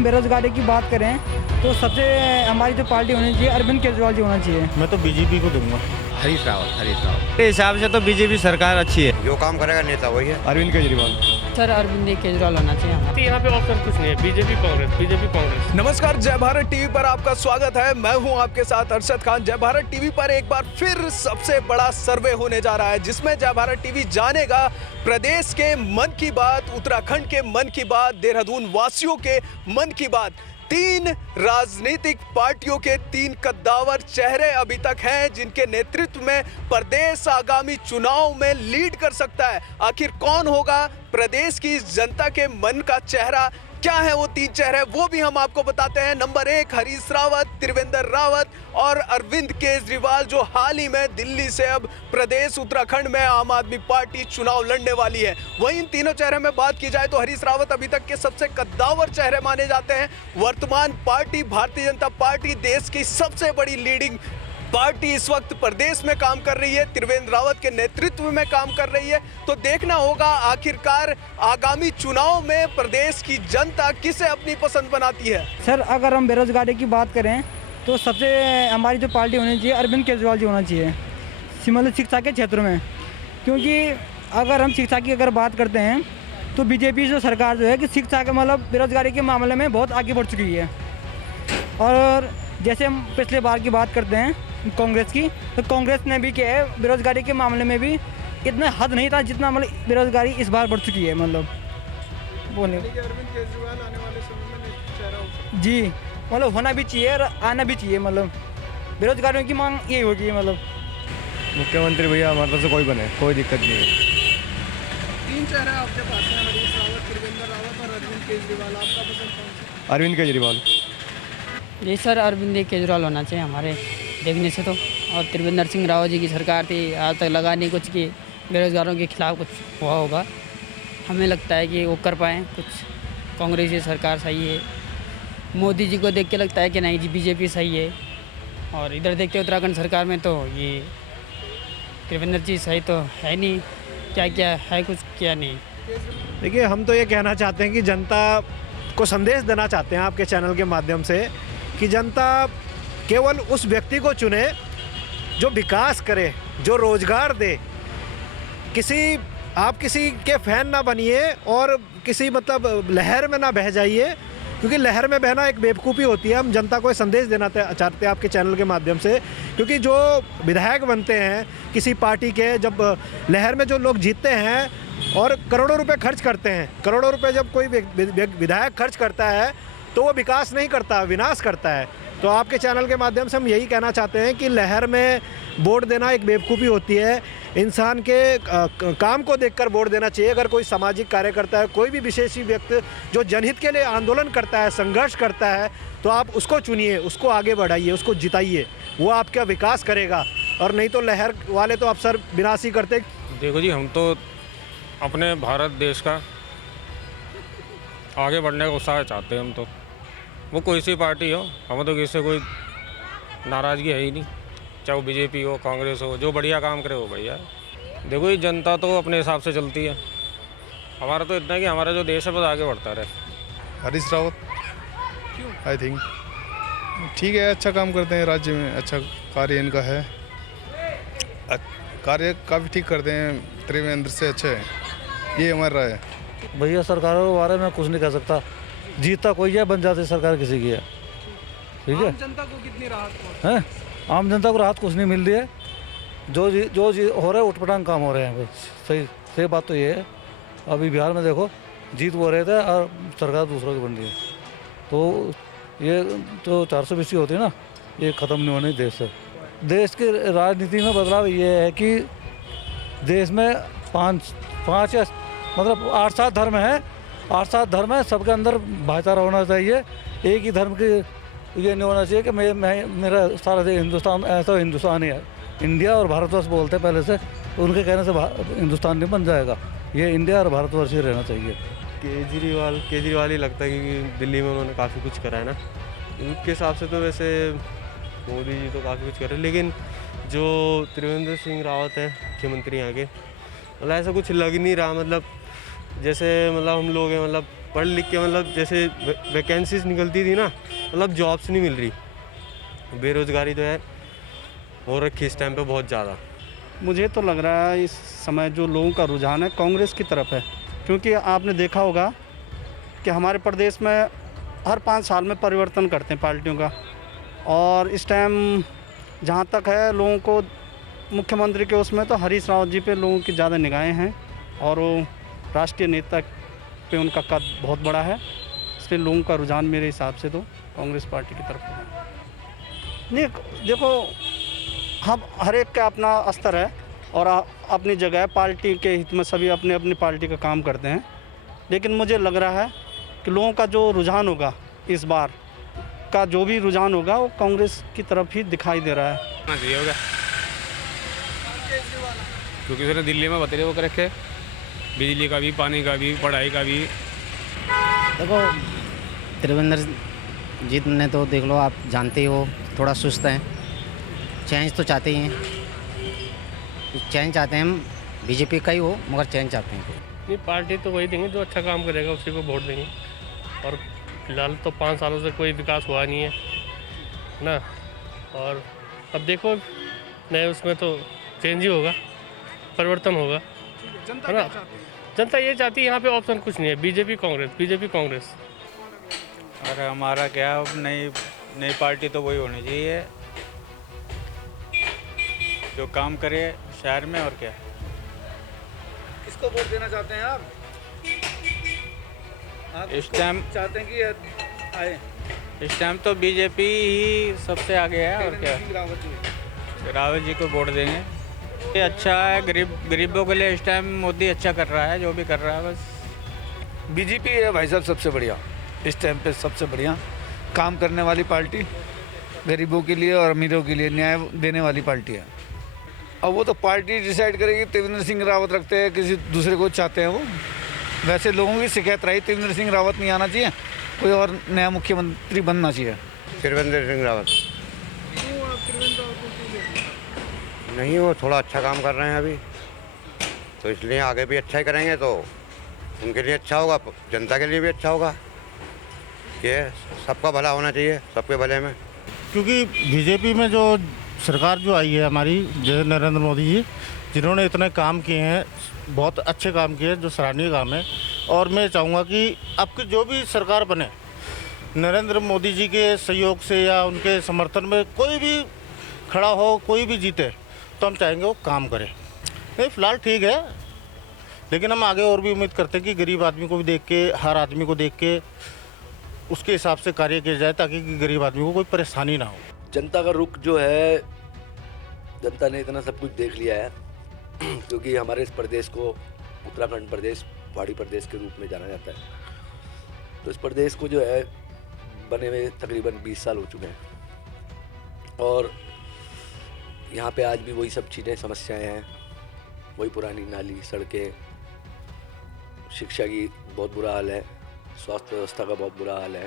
हम बेरोजगारी की बात करें तो सबसे हमारी जो पार्टी होनी चाहिए अरविंद केजरीवाल जी होना चाहिए। मैं तो बीजेपी को दूंगा। हरीश रावत मेरे हिसाब से तो बीजेपी सरकार अच्छी है। जो काम करेगा नेता वही है। अरविंद केजरीवाल। सर अरविंद केजरीवाल होना चाहिए हमारा। यहाँ पे ऑप्शन कुछ नहीं है, बीजेपी कांग्रेस। नमस्कार, जय भारत टीवी पर आपका स्वागत है। मैं हूं आपके साथ अरशद खान। जय भारत टीवी पर एक बार फिर सबसे बड़ा सर्वे होने जा रहा है, जिसमें जय भारत टीवी जानेगा प्रदेश के मन की बात, उत्तराखंड के मन की बात, देहरादून वासियों के मन की बात। 3 राजनीतिक पार्टियों के 3 कद्दावर चेहरे अभी तक हैं, जिनके नेतृत्व में प्रदेश आगामी चुनाव में लीड कर सकता है। आखिर कौन होगा प्रदेश की जनता के मन का चेहरा? क्या है वो 3 चेहरे, वो भी हम आपको बताते हैं। नंबर 1 हरीश रावत, त्रिवेंद्र रावत और अरविंद केजरीवाल, जो हाल ही में दिल्ली से अब प्रदेश उत्तराखंड में आम आदमी पार्टी चुनाव लड़ने वाली है। वहीं इन तीनों चेहरे में बात की जाए तो हरीश रावत अभी तक के सबसे कद्दावर चेहरे माने जाते हैं। वर्तमान पार्टी भारतीय जनता पार्टी देश की सबसे बड़ी लीडिंग पार्टी इस वक्त प्रदेश में काम कर रही है, त्रिवेंद्र रावत के नेतृत्व में काम कर रही है। तो देखना होगा आखिरकार आगामी चुनाव में प्रदेश की जनता किसे अपनी पसंद बनाती है। सर अगर हम बेरोजगारी की बात करें तो सबसे हमारी जो पार्टी होनी चाहिए अरविंद केजरीवाल जी होना चाहिए, मतलब शिक्षा के क्षेत्र में। क्योंकि अगर हम शिक्षा की अगर बात करते हैं तो बीजेपी जो सरकार जो है कि शिक्षा के मतलब बेरोजगारी के मामले में बहुत आगे बढ़ चुकी है। और जैसे हम पिछले बार की बात करते हैं कांग्रेस की, तो कांग्रेस ने भी क्या है बेरोजगारी के मामले में भी इतना हद नहीं था जितना मतलब बेरोजगारी इस बार बढ़ चुकी है। मतलब बोले अरविंद केजरीवाल आने वाले समय में चेहरा हो सकता है। जी, मतलब होना भी चाहिए और आना भी चाहिए। मतलब बेरोजगारियों की मांग यही होगी। मतलब मुख्यमंत्री भैया हमारे तरफ से कोई बने, कोई दिक्कत नहीं है। 3 चेहरे आपके पास हैं, हरीश रावत, त्रिवेंद्र रावत और अरविंद केजरीवाल। आपका पसंद कौन सा? अरविंद केजरीवाल। जी सर अरविंद केजरीवाल होना चाहिए हमारे देखने से तो। और त्रिवेंद्र सिंह रावत जी की सरकार थी, आज तक लगा नहीं कुछ कि बेरोजगारों के खिलाफ कुछ हुआ होगा। हमें लगता है कि वो कर पाएँ कुछ। कांग्रेस की सरकार सही है, मोदी जी को देख के लगता है कि नहीं जी बीजेपी सही है। और इधर देखते हैं उत्तराखंड सरकार में तो ये त्रिवेंद्र जी सही तो है नहीं, क्या क्या है कुछ क्या नहीं। देखिए, हम तो ये कहना चाहते हैं कि जनता को संदेश देना चाहते हैं आपके चैनल के माध्यम से कि जनता केवल उस व्यक्ति को चुने जो विकास करे, जो रोजगार दे। आप किसी के फैन ना बनिए और किसी मतलब लहर में ना बह जाइए, क्योंकि लहर में बहना एक बेवकूफ़ी होती है। हम जनता को संदेश देना चाहते हैं आपके चैनल के माध्यम से, क्योंकि जो विधायक बनते हैं किसी पार्टी के, जब लहर में जो लोग जीतते हैं और करोड़ों रुपए खर्च करते हैं, करोड़ों रुपए जब कोई विधायक खर्च करता है तो वो विकास नहीं करता, विनाश करता है। तो आपके चैनल के माध्यम से हम यही कहना चाहते हैं कि लहर में वोट देना एक बेवकूफ़ी होती है। इंसान के काम को देखकर वोट देना चाहिए। अगर कोई सामाजिक कार्यकर्ता है, कोई भी विशेषी व्यक्ति जो जनहित के लिए आंदोलन करता है, संघर्ष करता है, तो आप उसको चुनिए, उसको आगे बढ़ाइए, उसको जिताइए। वो आपका विकास करेगा। और नहीं तो लहर वाले तो अफसर विनाशी करते। देखो जी, हम तो अपने भारत देश का आगे बढ़ने का उत्साह चाहते हैं। हम तो वो कोई सी पार्टी हो, हमें तो किसी से कोई नाराज़गी है ही नहीं, चाहे वो बीजेपी हो, कांग्रेस हो, जो बढ़िया काम करे वो बढ़िया है। देखो ये जनता तो अपने हिसाब से चलती है। हमारा तो इतना है कि हमारा जो देश है बस आगे बढ़ता रहे। हरीश रावत। क्यों? आई थिंक ठीक है, अच्छा काम करते हैं, राज्य में अच्छा कार्य इनका है, कार्य काफ़ी ठीक करते हैं, त्रिवेंद्र से अच्छा है, ये हमारी राय है। भैया सरकारों के बारे में कुछ नहीं कह सकता, जीतता कोई है, बन जाती सरकार किसी की है। ठीक है, आम जनता को कितनी राहत है? आम जनता को राहत कुछ नहीं मिल रही है। जो हो रहा है उठपटांग काम हो रहे हैं। सही सही बात तो ये है। अभी बिहार में देखो, जीत वो रहे थे और सरकार दूसरों की बन रही है। तो ये तो 420 होती है ना, ये ख़त्म नहीं होनी देश से। देश की राजनीति में बदलाव ये है कि देश में पाँच या मतलब 8-7 धर्म है, 8-7 धर्म है, सबके अंदर भाईचारा होना चाहिए। एक ही धर्म की ये नहीं होना चाहिए कि मेरा सारा हिंदुस्तान ऐसा हिंदुस्तान ही है। इंडिया और भारतवर्ष बोलते हैं पहले से, तो उनके कहने से हिंदुस्तान नहीं बन जाएगा। ये इंडिया और भारतवर्ष ही रहना चाहिए। केजरीवाल ही लगता है कि दिल्ली में उन्होंने काफ़ी कुछ करा है ना। उनके हिसाब से तो वैसे मोदी जी तो काफ़ी कुछ कर रहे हैं, लेकिन जो त्रिवेंद्र सिंह रावत है मुख्यमंत्री यहाँ के, मतलब ऐसा कुछ लग नहीं रहा। मतलब जैसे मतलब हम लोग हैं, मतलब पढ़ लिख के मतलब जैसे वैकेंसीज निकलती थी ना, मतलब जॉब्स नहीं मिल रही, बेरोज़गारी तो है हो रखी इस टाइम पे बहुत ज़्यादा। मुझे तो लग रहा है इस समय जो लोगों का रुझान है कांग्रेस की तरफ है, क्योंकि आपने देखा होगा कि हमारे प्रदेश में हर 5 साल में परिवर्तन करते हैं पार्टियों का, और इस टाइम जहाँ तक है लोगों को मुख्यमंत्री के उसमें तो हरीश रावत जी पे लोगों की ज़्यादा निगाहें हैं, और वो राष्ट्रीय नेता पे उनका कद बहुत बड़ा है, इसलिए लोगों का रुझान मेरे हिसाब से तो कांग्रेस पार्टी की तरफ है। नहीं देखो, हम हर एक का अपना स्तर है और अपनी जगह है, पार्टी के हित में सभी अपने अपनी पार्टी का काम करते हैं, लेकिन मुझे लग रहा है कि लोगों का जो रुझान होगा इस बार का जो भी रुझान होगा वो कांग्रेस की तरफ ही दिखाई दे रहा है। होगा क्योंकि उसने दिल्ली में बतेरे वो कर रखे, बिजली का भी, पानी का भी, पढ़ाई का भी। देखो त्रिवेंद्र जी ने तो देख लो, आप जानते ही हो थोड़ा सुस्त हैं, चेंज तो चाहते ही हैं, चेंज चाहते हैं हम, बीजेपी का ही हो मगर चेंज चाहते हैं। नहीं, पार्टी तो वही देंगे जो अच्छा काम करेगा उसी को वोट देंगे, और फिलहाल तो 5 सालों से कोई विकास हुआ नहीं है ना, और अब देखो नए उसमें तो चेंज ही होगा, परिवर्तन होगा, है ना। जनता ये चाहती है, यहाँ पे ऑप्शन कुछ नहीं है, बीजेपी कांग्रेस, बीजेपी कांग्रेस। अरे हमारा क्या, अब नई पार्टी तो वही होनी चाहिए जो काम करे शहर में, और क्या। किसको वोट देना चाहते हैं आप इस टाइम चाहते हैं कि आए? इस टाइम तो बीजेपी ही सबसे आगे है, और क्या। रावत जी को वोट देंगे, ये अच्छा है, गरीबों के लिए इस टाइम मोदी अच्छा कर रहा है, जो भी कर रहा है बस। बीजेपी है भाई साहब सबसे बढ़िया, इस टाइम पे सबसे बढ़िया काम करने वाली पार्टी, गरीबों के लिए और अमीरों के लिए न्याय देने वाली पार्टी है। अब वो तो पार्टी डिसाइड करेगी, त्रिवेंद्र सिंह रावत रखते हैं, किसी दूसरे को चाहते हैं वो। वैसे लोगों की शिकायत रही त्रिवेंद्र सिंह रावत नहीं आना चाहिए, कोई और नया मुख्यमंत्री बनना चाहिए। त्रिवेंद्र सिंह रावत नहीं, वो थोड़ा अच्छा काम कर रहे हैं अभी, तो इसलिए आगे भी अच्छा ही करेंगे, तो उनके लिए अच्छा होगा, जनता के लिए भी अच्छा होगा, कि सबका भला होना चाहिए, सबके भले में। क्योंकि बीजेपी में जो सरकार जो आई है हमारी, जैसे नरेंद्र मोदी जी, जिन्होंने इतने काम किए हैं, बहुत अच्छे काम किए हैं, जो सराहनीय काम है, और मैं चाहूँगा कि अब की जो भी सरकार बने, नरेंद्र मोदी जी के सहयोग से या उनके समर्थन में कोई भी खड़ा हो, कोई भी जीते, तो हम चाहेंगे वो काम करे। नहीं, फिलहाल ठीक है, लेकिन हम आगे और भी उम्मीद करते हैं कि गरीब आदमी को भी देख के, हर आदमी को देख के उसके हिसाब से कार्य किया जाए, ताकि गरीब आदमी को कोई परेशानी ना हो। जनता का रुख जो है, जनता ने इतना सब कुछ देख लिया है, क्योंकि हमारे इस प्रदेश को उत्तराखंड प्रदेश पहाड़ी प्रदेश के रूप में जाना जाता है, तो इस प्रदेश को जो है बने हुए तकरीबन 20 साल हो चुके हैं, और यहाँ पे आज भी वही सब चीज़ें, समस्याएं हैं, वही पुरानी नाली, सड़कें, शिक्षा की बहुत बुरा हाल है, स्वास्थ्य व्यवस्था का बहुत बुरा हाल है।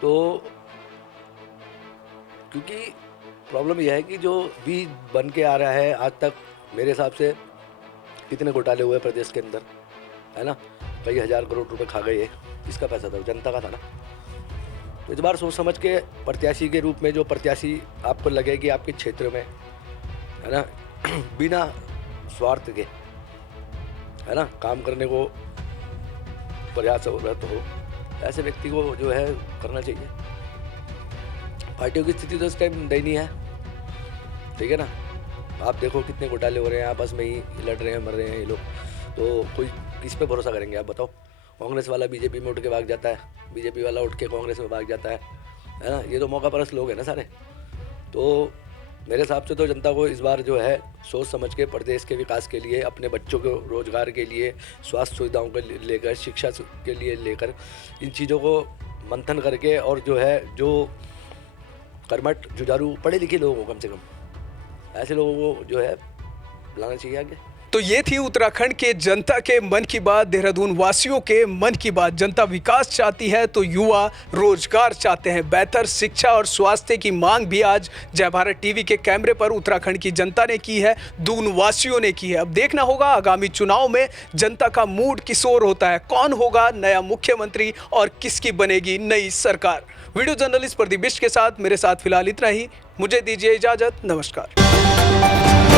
तो क्योंकि प्रॉब्लम यह है कि जो भी बन के आ रहा है आज तक, मेरे हिसाब से कितने घोटाले हुए प्रदेश के अंदर, है ना, कई हज़ार करोड़ रुपए खा गए। किसका पैसा था? जनता का था ना। तो इस बार सोच समझ के प्रत्याशी के रूप में जो प्रत्याशी आपको लगे कि आपके क्षेत्र में, है ना, बिना स्वार्थ के, है ना, काम करने को प्रयास हो, ऐसे व्यक्ति को जो है करना चाहिए। पार्टियों की स्थिति तो इस टाइम दयनीय है, ठीक है ना। आप देखो कितने घोटाले हो रहे हैं, आपस में ही लड़ रहे हैं, मर रहे हैं ये लोग, तो कोई किस पे भरोसा करेंगे आप बताओ। कांग्रेस वाला बीजेपी में उठ के भाग जाता है, बीजेपी वाला उठ के कांग्रेस में भाग जाता है ना। ये तो मौका परस्त लोग हैं ना सारे। तो मेरे हिसाब से तो जनता को इस बार जो है सोच समझ के प्रदेश के विकास के लिए, अपने बच्चों के रोजगार के लिए, स्वास्थ्य सुविधाओं को लेकर, शिक्षा के लिए लेकर, इन चीज़ों को मंथन करके, और जो है जो कर्मठ जुझारू पढ़े लिखे लोग हो, कम से कम ऐसे लोगों को जो है लाना चाहिए आगे। तो ये थी उत्तराखंड के जनता के मन की बात, देहरादून वासियों के मन की बात। जनता विकास चाहती है तो युवा रोजगार चाहते हैं। बेहतर शिक्षा और स्वास्थ्य की मांग भी आज जय भारत टीवी के कैमरे पर उत्तराखंड की जनता ने की है, दून वासियों ने की है। अब देखना होगा आगामी चुनाव में जनता का मूड किस ओर होता है, कौन होगा नया मुख्यमंत्री और किसकी बनेगी नई सरकार। वीडियो जर्नलिस्ट प्रदीप बिष्ट के साथ मेरे साथ फिलहाल इतना ही। मुझे दीजिए इजाजत, नमस्कार।